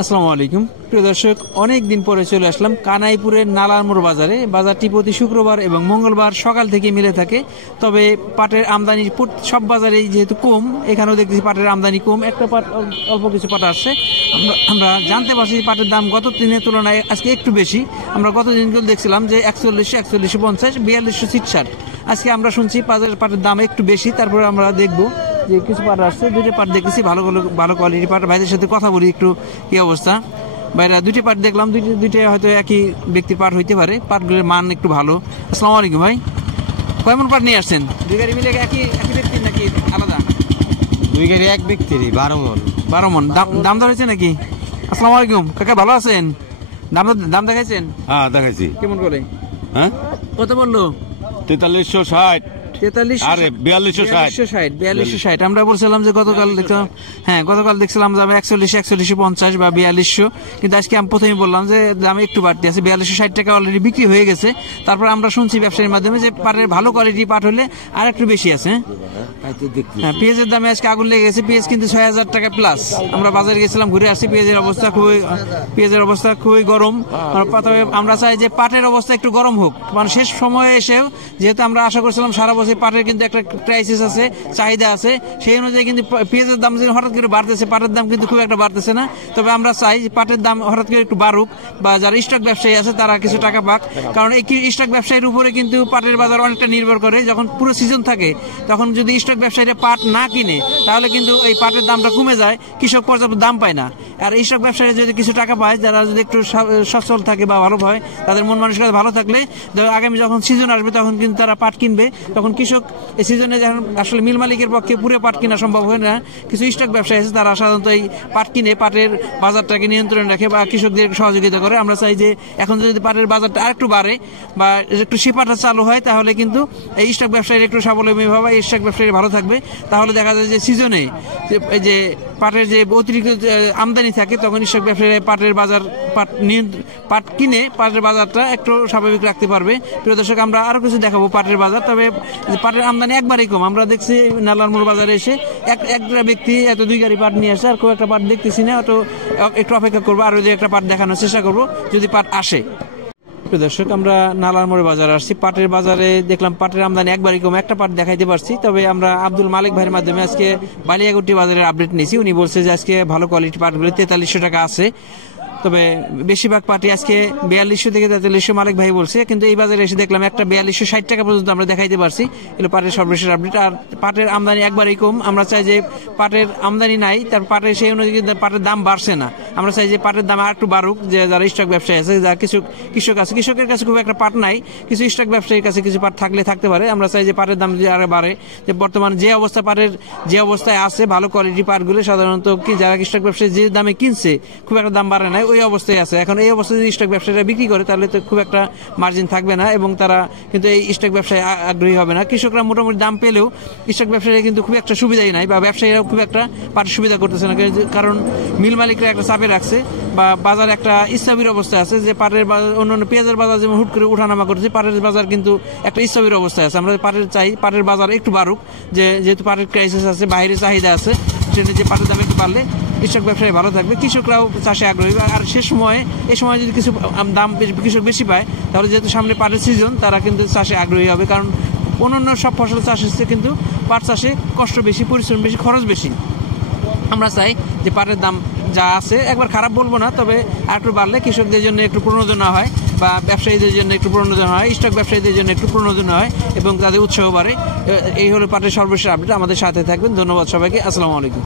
আসসালামু আলাইকুম প্রিয় দর্শক, অনেক দিন পরে চলে আসলাম কানাইপুরের নালারমোড় বাজারে। বাজারটি প্রতি শুক্রবার এবং মঙ্গলবার সকাল থেকে মিলে থাকে। তবে পাটের আমদানি সব বাজারেই যেহেতু কম, এখানেও দেখতেছি পাটের আমদানি কম। একটা পাট অল্প কিছু পাট আসছে। আমরা জানতে পারছি পাটের দাম গত দিনের তুলনায় আজকে একটু বেশি। আমরা গত দিনগুলো দেখছিলাম যে 4150, 4260। আজকে আমরা শুনছি পাটের দাম একটু বেশি। তারপরে আমরা দেখবো যে কিছু পাট আসছে, দুটো পাট দেখতেছি ভালো কোয়ালিটি পাট। ভাইদের সাথে কথা বলি একটু কি অবস্থা। ভাইরা দুটি পাট দেখলাম, দুইটা হয়তো একই ব্যক্তির পাট হইতে পারে, পাটগুলোর মান একটু ভালো। আসসালামু আলাইকুম ভাই, কয়মন পাট নিয়ে আসছেন? দুই গাড়ি মিলে একই ব্যক্তির নাকি আলাদা? দুই গাড়ি এক ব্যক্তির 12 মন। 12 মন। দাম দর হয়েছে নাকি? আসসালামু আলাইকুম কাকা, ভালো আছেন? দাম দেখাইছেন? হ্যাঁ দেখাইছি। কেমন করে? হ্যাঁ কত বললো? 4360 আরে 4260। আমরা বলছিলাম যে গতকাল দেখছিলাম যে 4150 বা 4200, কিন্তু আজকে আমি প্রথমে বললাম যে দাম একটু বাড়তি আছে। 4260 টাকা অলরেডি বিক্রি হয়ে গেছে। তারপর আমরা শুনছি ব্যবসায়ীর মাধ্যমে যে পাটের ভালো কোয়ালিটি পাট হলে আর একটু বেশি আছে। হ্যাঁ, পেঁয়াজের দামে আজকে আগুন লেগে গেছে। পেঁয়াজ কিন্তু 6000 টাকা প্লাস। আমরা বাজারে গেছিলাম, ঘুরে আসছি, পেঁয়াজের অবস্থা খুবই গরম। তবে আমরা চাই যে পাটের অবস্থা একটু গরম হোক, মানে শেষ সময়ে এসেও যেহেতু আমরা আশা করছিলাম সারা বছর পাটের কিন্তু একটা ক্রাইসিস আছে, চাহিদা আছে, সেই অনুযায়ী কিন্তু পেঁয়াজের দাম হঠাৎ করে বাড়তেছে, পাটের দাম কিন্তু খুব একটা বাড়তেছে না। তবে আমরা চাই যে পাটের দাম হঠাৎ করে একটু বাড়ুক, বা যারা স্টক ব্যবসায়ী আছে তারা কিছু টাকা পাক। কারণ এই স্টক ব্যবসায়ীর উপরে কিন্তু পাটের বাজার অনেকটা নির্ভর করে। যখন পুরো সিজন থাকে তখন যদি স্টক ব্যবসায়ীরা পাট না কিনে তাহলে কিন্তু এই পাটের দামটা কমে যায়, কৃষক পর্যাপ্ত দাম পায় না। আর স্টক ব্যবসায়ীরা যদি কিছু টাকা পায়, যারা যদি একটু সচ্ছল থাকে বা ভালো হয়, তাদের মন মানসিকতা ভালো থাকলে আগামী যখন সিজন আসবে তখন কিন্তু তারা পাট কিনবে। তখন কৃষক এই সিজনে যখন আসলে মিল মালিকের পক্ষে পুরো পাট কিনা সম্ভব হয় না, কিছু স্টক ব্যবসায়ী আছে তারা সাধারণত এই পাট কিনে পাটের বাজারটাকে নিয়ন্ত্রণে রাখে বা কৃষকদের সহযোগিতা করে। আমরা চাই যে এখন যদি পাটের বাজারটা আরেকটু বাড়ে বা একটু শিপাটা চালু হয়, তাহলে কিন্তু এই স্টক ব্যবসায়ীরা একটু স্বাবলম্বী হবে, এই স্টক ব্যবসায়ী ভালো থাকবে। তাহলে দেখা যায় যে সিজনে যে পাটের যে অতিরিক্ত আমদানি থাকে তখন স্টক ব্যবসায়ীরা পাট কিনে পাটের বাজারটা একটু স্বাভাবিক রাখতে পারবে। প্রিয় দর্শক, আমরা আরো কিছু দেখাবো পাটের বাজার। তবে পাটের আমদানি একবারই কম। আমরা দেখছি নালারমোড় বাজারে এসে একটা ব্যক্তি এত 2 গাড়ি পাট নিয়ে আসে, আর খুব একটা পাট দেখতেছি না। একটু অপেক্ষা করবো, আরো যে একটা পাট দেখানোর চেষ্টা করবো যদি পাট আসে। দর্শক, আমরা নালারমোড় বাজারে আসছি। পাটের বাজারে দেখলাম পাটের আমদানি একবারই কম, একটা পাট দেখাইতে পারছি। তবে আমরা আব্দুল মালিক ভাইয়ের মাধ্যমে আজকে বালিয়াগুটি বাজারের আপডেট নিয়েছি। উনি বলছে যে আজকে ভালো কোয়ালিটি পাটগুলো 4300 টাকা আছে। তবে বেশিরভাগ পাটি আজকে 4200 থেকে 4300 মালিক ভাই বলছে। কিন্তু এই বাজারে এসে দেখলাম একটা 4260 টাকা পর্যন্ত আমরা দেখাইতে পারছি। এগুলো পাটের সর্বশেষ আপডেট। আর পাটের আমদানি একবারই কম। আমরা চাই যে পাটের আমদানি নাই, তার পাটের সেই অনুযায়ী পাটের দাম বাড়ছে না। আমরা চাই যে পাটের দাম আর একটু বাড়ুক। যে যারা স্টক ব্যবসায়ী আছে, যারা কিছু কৃষক আছে, কৃষকের কাছে খুব একটা পাট নাই, কিছু স্টক ব্যবসায়ীর কাছে কিছু পাট থাকতে পারে। আমরা চাই যে পাটের দাম যদি আরো বাড়ে। যে বর্তমান যে অবস্থা পাটের যে অবস্থায় আছে, ভালো কোয়ালিটি পাটগুলো সাধারণত যারা স্টক ব্যবসায়ী যে দামে কিনছে খুব একটা দাম বাড়ে নাই, ওই অবস্থায় আছে। এখন এই অবস্থায় যদি স্টক ব্যবসায়ীরা বিক্রি করে তাহলে তো খুব একটা মার্জিন থাকবে না, এবং তারা কিন্তু এই স্টক ব্যবসায় আগ্রহী হবে না। কৃষকরা মোটামুটি দাম পেলেও স্টক ব্যবসায়ীরা কিন্তু খুব একটা সুবিধাই নাই, বা ব্যবসায়ীরাও খুব একটা পাটের সুবিধা করতেছে না। কারণ মিল মালিকরা একটা চাপে রাখছে, বা বাজার একটা স্থবির অবস্থায় আছে। যে পাটের অন্যান্য পেঁয়াজের বাজার যেমন হুট করে উঠানামা করছে, পাটের বাজার কিন্তু একটা স্থবির অবস্থায় আছে। আমরা পাটের বাজার একটু বাড়ুক, যেহেতু পাটের ক্রাইসিস আছে, বাইরে চাহিদা আছে, সেটা যে পাটের দাম একটু বাড়লে কৃষক ব্যবসায়ী ভালো থাকবে, কৃষকরাও চাষে আগ্রহী। আর এই সময় যদি কিছু দাম কৃষক বেশি পায়, তাহলে যেহেতু সামনে পাটের সিজন, তারা কিন্তু চাষে আগ্রহী হবে। কারণ অন্যান্য সব ফসল চাষ হচ্ছে, কিন্তু পাট চাষে কষ্ট বেশি, পরিশ্রম বেশি, খরচ বেশি। আমরা চাই যে পাটের দাম যা আছে, একবার খারাপ বলবো না, তবে আর একটু বাড়লে কৃষকদের জন্য একটু প্রণোদনা হয়, বা ব্যবসায়ীদের জন্য একটু প্রণোদনা হয়, স্টক ব্যবসায়ীদের জন্য একটু প্রণোদনা হয়, এবং তাদের উৎসাহ বাড়ে। এই হলো পাটের সর্বশেষ আপডেট। আমাদের সাথে থাকবেন। ধন্যবাদ সবাইকে। আসসালামু আলাইকুম।